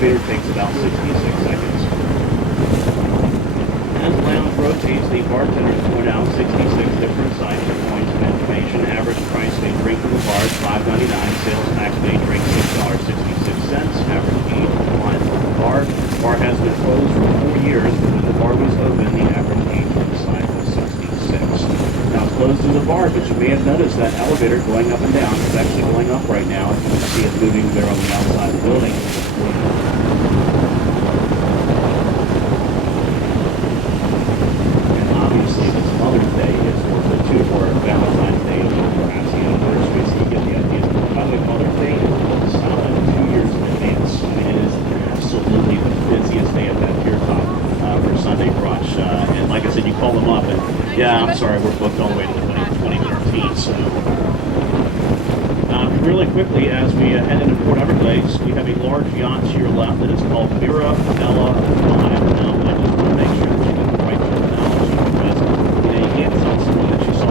elevator takes about 66 seconds. As the lounge rotates, the bartenders point out 66 different sites for points and information. Average price of a drink from the bar is $5.99. Sales tax of a drink $6.66. Average age of the line from the bar. The bar has been closed for 4 years, but when the bar was open, the average age inside was 66. Now it's closed to the bar, but you may have noticed that elevator going up and down. It's actually going up right now. You can see it moving there on the outside of the building. And obviously, this Mother's Day is worth it too, or Valentine's Day, or perhaps the anniversary, so you get the idea. By the way, Mother's Day is solid 2 years in advance. I mean, it is absolutely the busiest day at that pier top for Sunday brunch. And like I said, you call them up and, yeah, I'm sorry, we're booked all the way to 2013. So, really quickly, as we head into Port Everglades, you have a large yacht to your left that is called Mirabella 5. Now, I just want to make sure that you get the right terminology because you can't tell someone that you saw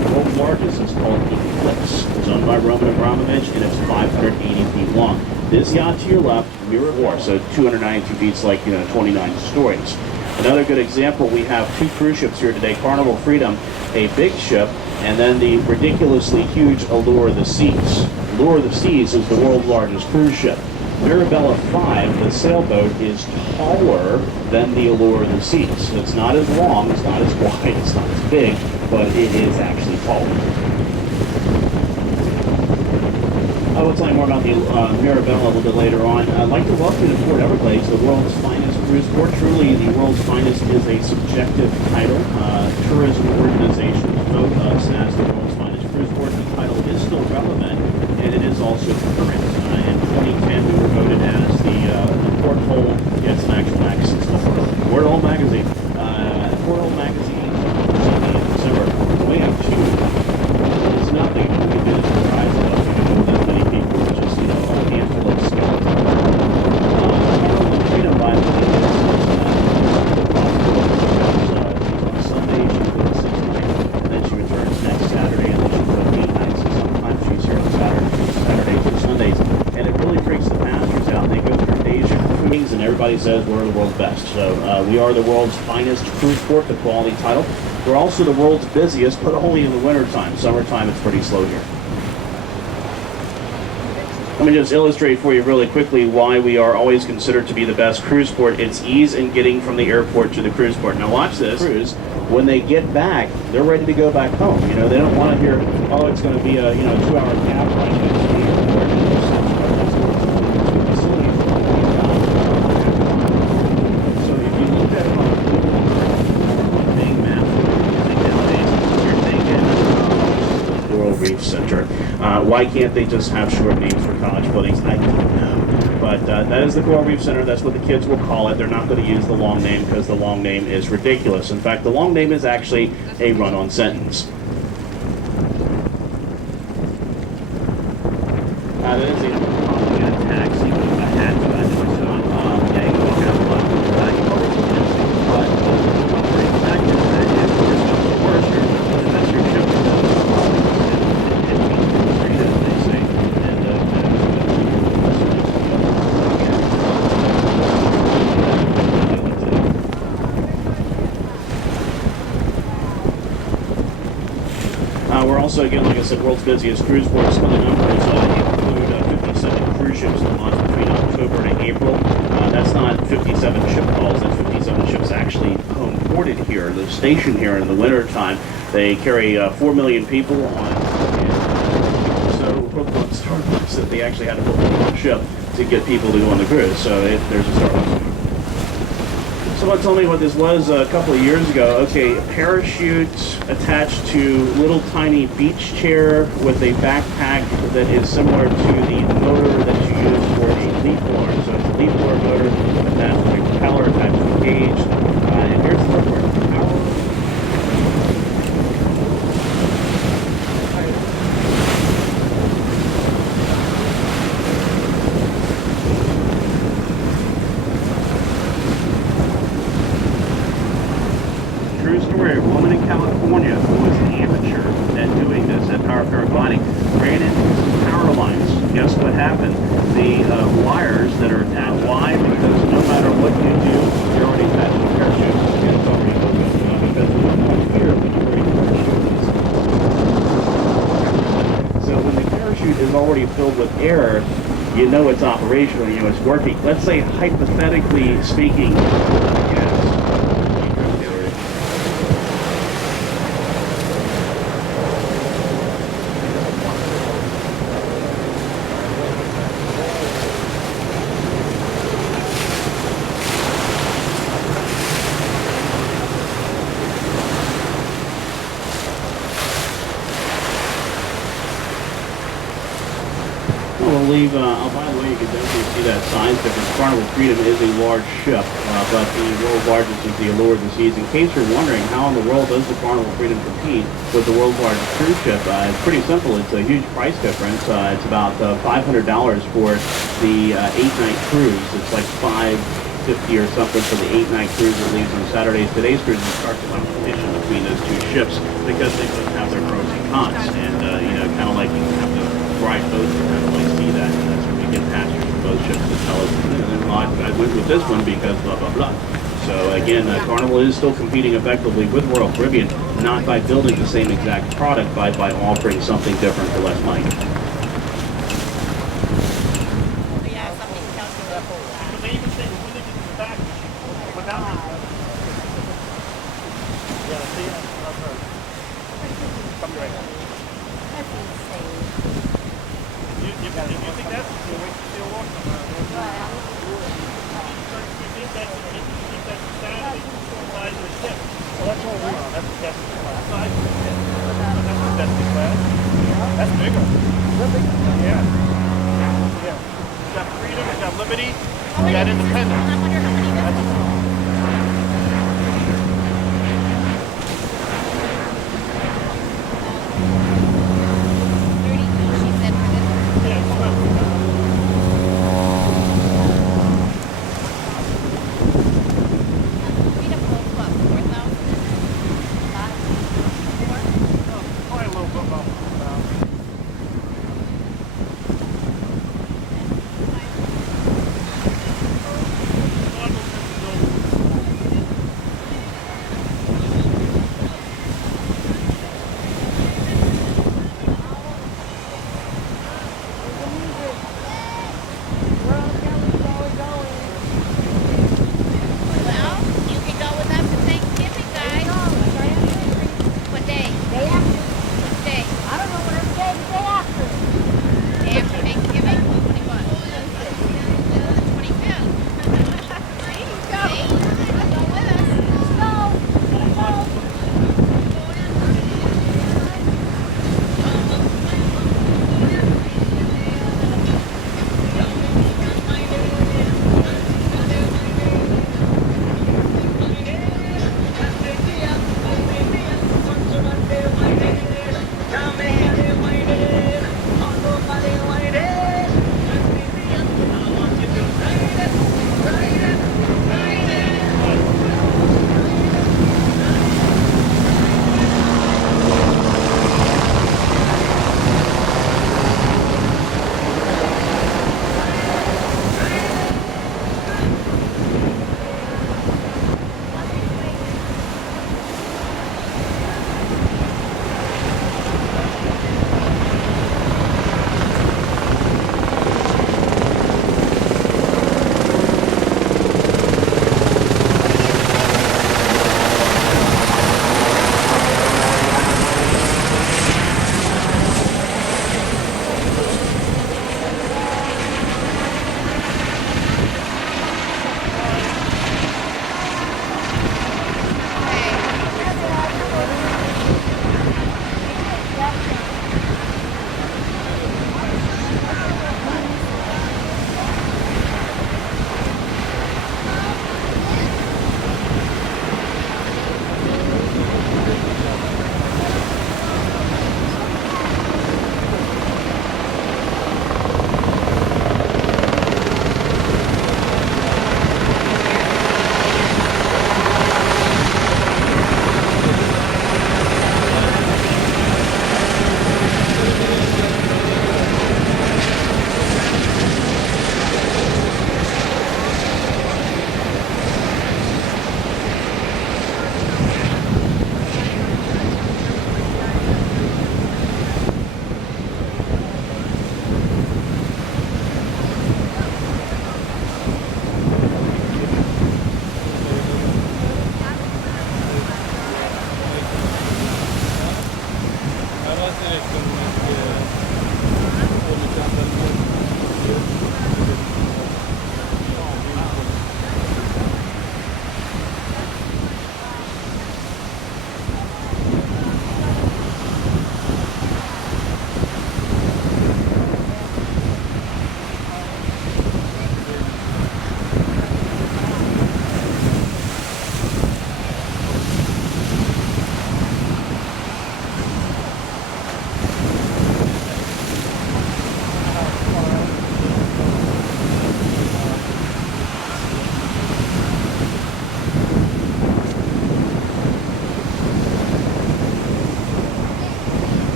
the world's largest is called Eclipse. It's owned by Roman Abramovich, and it's 580 feet long. This yacht to your left, Mirabella, so 292 feet, it's like 29 stories. Another good example, we have 2 cruise ships here today, Carnival Freedom, a big ship, and then the ridiculously huge Allure of the Seas. Allure of the Seas is the world's largest cruise ship. Mirabella 5, the sailboat, is taller than the Allure of the Seas. It's not as long, it's not as wide, it's not as big, but it is actually taller. I will tell you more about the Mirabella a little bit later on. I'd like to welcome you to Port Everglades, the world's finest cruise port. Truly, the world's finest is a subjective title. Tourism organizations vote us as the world's finest cruise port. The title is still relevant, and it is also current. In 2010, we were voted as the Porthole, yes, an actual magazine, Porthole magazine. Porthole magazine, in December. We have 2. It's nothing. We did it for the rise of that many people, just, a handful of skeletons. Carnival Freedom, by the way, on Sunday, she goes 6 nights, and then she returns next Saturday, and then she goes 8 nights, and sometimes she's here on Saturday through Sundays, and it really freaks the passengers out. They go through Asia cruising, and everybody says we're the world's best. So we are the world's finest cruise port, the quality title. We're also the world's busiest, but only in the wintertime. Summertime, it's pretty slow here. Let me just illustrate for you really quickly why we are always considered to be the best cruise port. It's ease in getting from the airport to the cruise port. Now watch this. Cruise, when they get back, they're ready to go back home. They don't want to hear, oh, it's going to be a 2-hour cab ride to the airport. So if you look at it on a big map, I think nowadays you're thinking Coral Reef Center. Why can't they just have short names for college buildings? I don't know. But that is the Coral Reef Center. That's what the kids will call it. They're not going to use the long name because the long name is ridiculous. In fact, the long name is actually a run-on sentence. That is a taxi with a hat to it. So, yeah, you walk out but the fact is that if you're the worst, that's your ship. We're also, again, like I said, world's busiest cruise port. Some of the numbers include 57 cruise ships that launch between October and April. That's not 57 ship calls. That's 57 ships actually home ported here. They're stationed here in the wintertime. They carry 4 million people on. So hooked on Starbucks that they actually had to book a ship to get people to go on the cruise. So there's a Starbucks. Someone told me what this was a couple of years ago. Okay, a parachute attached to little tiny beach chair with a backpack that is similar to the motor that you use for a leaf blower. So it's a leaf blower motor with that propeller attached to the cage. And here's the report. A woman in California who was an amateur at doing this at Power Paragliding ran into some power lines. Guess what happened? the wires that are attached. Why? Because no matter what you do, you're already attached to the parachute. And it's already open. Because there's no point here when you're ready to parachute. So when the parachute is already filled with air, you know it's operational, you know it's working. Let's say, hypothetically speaking, gas. Oh, by the way, you can definitely see that size difference. Carnival Freedom is a large ship, but the world's largest is the Allure this season. In case you're wondering how in the world does the Carnival Freedom compete with the world's largest cruise ship, it's pretty simple. It's a huge price difference. It's about $500 for the 8-night cruise. It's like $550 or something for the 8-night cruise that leaves on Saturdays. Today's cruise starts a competition between those two ships because they both have their pros and cons, and kind of like you have to ride both to kind of like see that, and that's where we get passengers from both ships to tell us, I went with this one because blah blah blah. So again, Carnival is still competing effectively with Royal Caribbean, not by building the same exact product, by offering something different for less money. That's bigger. Is that bigger? Yeah. Yeah. You got Freedom, you got Liberty, you got Independence.